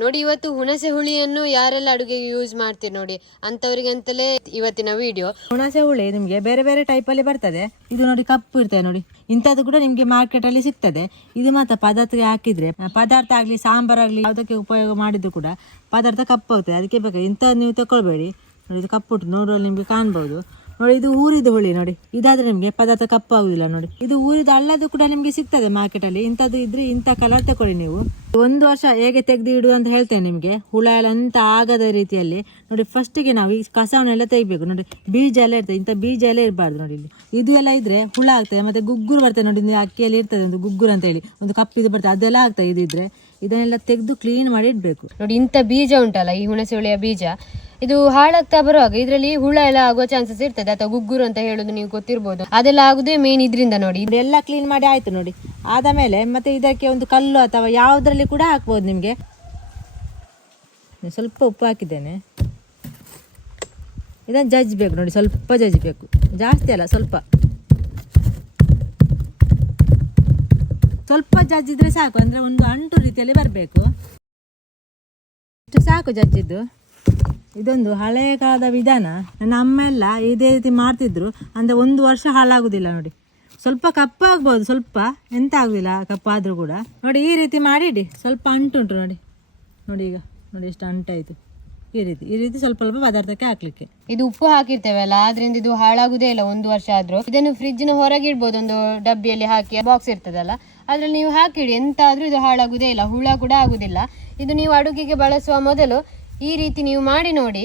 ನೋಡಿ, ಇವತ್ತು ಹುಣಸೆ ಹುಳಿಯನ್ನು ಯಾರೆಲ್ಲ ಅಡುಗೆಗೆ ಯೂಸ್ ಮಾಡ್ತೀರಿ ನೋಡಿ ಅಂತವರಿಗಂತಲೇ ಇವತ್ತಿನ ವಿಡಿಯೋ ಹುಣಸೆ ಹುಳಿ ನಿಮಗೆ ಬೇರೆ ಬೇರೆ ಟೈಪಲ್ಲಿ ಬರ್ತದೆ. ಇದು ನೋಡಿ ಕಪ್ಪು ಇರ್ತದೆ ನೋಡಿ. ಇಂಥದ್ದು ಕೂಡ ನಿಮಗೆ ಮಾರ್ಕೆಟಲ್ಲಿ ಸಿಗ್ತದೆ. ಇದು ಮಾತ್ರ ಪದಾರ್ಥಕ್ಕೆ ಹಾಕಿದ್ರೆ ಪದಾರ್ಥ ಆಗಲಿ ಸಾಂಬಾರಾಗಲಿ ಯಾವುದಕ್ಕೆ ಉಪಯೋಗ ಮಾಡಿದ್ದು ಕೂಡ ಪದಾರ್ಥ ಕಪ್ಪು ಹೋಗ್ತದೆ ಅದಕ್ಕೆ ಬೇಕು ಇಂಥದ್ದು ನೀವು ತಗೊಳ್ಬೇಡಿ ನೋಡಿ, ಇದು ಕಪ್ಪು ಉಂಟು. ನೋಡುವಲ್ಲಿ ನಿಮಗೆ ಕಾಣ್ಬೋದು. ನೋಡಿ, ಇದು ಊರಿದ ಹುಳಿ ನೋಡಿ. ಇದಾದ್ರೆ ನಿಮಗೆ ಪದಾರ್ಥ ಕಪ್ಪು ಆಗುದಿಲ್ಲ ನೋಡಿ. ಇದು ಊರಿದ ಅಲ್ಲದು ಕೂಡ ನಿಮಗೆ ಸಿಗ್ತದೆ ಮಾರ್ಕೆಟ್ ಅಲ್ಲಿ. ಇಂಥದ್ದು ಇದ್ರೆ ಇಂಥ ಕಲರ್ ತಗೊಳ್ಳಿ ನೀವು. ಒಂದು ವರ್ಷ ಹೇಗೆ ತೆಗೆದು ಇಡು ಅಂತ ಹೇಳ್ತೇನೆ ನಿಮಗೆ. ಹುಳ ಎಲ್ಲ ಅಂತ ಆಗದ ರೀತಿಯಲ್ಲಿ. ನೋಡಿ ಫಸ್ಟಿಗೆ ನಾವು ಈ ಕಸವನ್ನೆಲ್ಲ ತೆಗಿಬೇಕು. ನೋಡಿ, ಬೀಜ ಎಲ್ಲ ಇರ್ತದೆ. ಇಂಥ ಬೀಜ ಎಲ್ಲ ಇರಬಾರ್ದು ನೋಡಿ ಇಲ್ಲಿ. ಇದು ಎಲ್ಲ ಇದ್ರೆ ಹುಳ ಆಗ್ತದೆ. ಮತ್ತೆ ಗುಗ್ಗುರು ಬರ್ತದೆ ನೋಡಿ ಅಕ್ಕಿಯಲ್ಲಿ ಇರ್ತದೆ ಒಂದು ಗುಗ್ಗುರು ಅಂತ ಹೇಳಿ. ಒಂದು ಕಪ್ಪಿದು ಬರ್ತದೆ. ಅದೆಲ್ಲ ಆಗ್ತದೆ ಇದಿದ್ರೆ ಇದನ್ನೆಲ್ಲ ತೆಗೆದು ಕ್ಲೀನ್ ಮಾಡಿ ಇಡಬೇಕು. ನೋಡಿ, ಇಂಥ ಬೀಜ ಉಂಟಲ್ಲ, ಈ ಹುಣಸೆ ಹುಳಿಯ ಬೀಜ. ಇದು ಹಾಳಾಗ್ತಾ ಬರುವಾಗ ಇದರಲ್ಲಿ ಹುಳ ಎಲ್ಲ ಆಗುವ ಚಾನ್ಸಸ್ ಇರ್ತದೆ. ಅಥವಾ ಗುಗ್ಗುರು ಅಂತ ಹೇಳೋದು ನೀವು ಗೊತ್ತಿರ್ಬೋದು. ಅದೆಲ್ಲ ಆಗುದೇ ಮೇನ್ ಇದರಿಂದ ನೋಡಿ. ಇದೆಲ್ಲ ಕ್ಲೀನ್ ಮಾಡಿ ಆಯ್ತು ನೋಡಿ. ಆದ ಮೇಲೆ ಮತ್ತೆ ಇದಕ್ಕೆ ಒಂದು ಕಲ್ಲು ಅಥವಾ ಯಾವುದರಲ್ಲಿ ಕೂಡ ಹಾಕ್ಬೋದು ನಿಮಗೆ. ಸ್ವಲ್ಪ ಉಪ್ಪು ಹಾಕಿದ್ದೇನೆ. ಇದನ್ನು ಜಜ್ಬೇಕು ನೋಡಿ. ಸ್ವಲ್ಪ ಜಜ್ಬೇಕು ಜಾಸ್ತಿ ಅಲ್ಲ, ಸ್ವಲ್ಪ. ಸ್ವಲ್ಪ ಜಜ್ಜಿದ್ರೆ ಸಾಕು. ಅಂದರೆ ಒಂದು ಅಂಟು ರೀತಿಯಲ್ಲಿ ಬರಬೇಕು. ಇಷ್ಟು ಸಾಕು ಜಜ್ಜಿದ್ದು. ಇದೊಂದು ಹಳೆಯ ಕಾಲದ ವಿಧಾನ. ನನ್ನ ಅಮ್ಮ ಎಲ್ಲ ಇದೇ ರೀತಿ ಮಾಡ್ತಿದ್ರು. ಅಂದರೆ ಒಂದು ವರ್ಷ ಹಾಳಾಗುದಿಲ್ಲ ನೋಡಿ. ಸ್ವಲ್ಪ ಕಪ್ಪಾಗ್ಬೋದು, ಸ್ವಲ್ಪ ಎಂತ ಆಗುದಿಲ್ಲ ಕಪ್ಪಾದರೂ ಕೂಡ. ನೋಡಿ, ಈ ರೀತಿ ಮಾಡಿಡಿ. ಸ್ವಲ್ಪ ಅಂಟುಂಟು ನೋಡಿ. ನೋಡಿ ಈಗ. ನೋಡಿ, ಎಷ್ಟು ಅಂಟಾಯಿತು. ಈ ರೀತಿ. ಈ ರೀತಿ ಸ್ವಲ್ಪ ಸ್ವಲ್ಪ ಪದಾರ್ಥಕ್ಕೆ ಹಾಕ್ಲಿಕ್ಕೆ. ಇದು ಉಪ್ಪು ಹಾಕಿರ್ತೇವಲ್ಲ ಆದ್ರಿಂದ ಇದು ಹಾಳಾಗುದೇ ಇಲ್ಲ ಒಂದು ವರ್ಷ ಆದ್ರೂ. ಇದನ್ನು ಫ್ರಿಜ್ನ ನ ಹೊರಗೆ ಇಡ್ಬೋದು, ಒಂದು ಡಬ್ಬಿಯಲ್ಲಿ ಹಾಕಿ ಬಾಕ್ಸ್ ಇರ್ತದಲ್ಲ. ಅದ್ರಲ್ಲಿ ನೀವು ಹಾಕಿಡಿ, ಎಂತಾದ್ರೂ ಇದು ಹಾಳಾಗುದೇ ಇಲ್ಲ, ಹುಳ ಕೂಡ ಆಗುದಿಲ್ಲ. ಇದು ನೀವು ಅಡುಗೆಗೆ ಬಳಸುವ ಮೊದಲು ಈ ರೀತಿ ನೀವು ಮಾಡಿ ನೋಡಿ.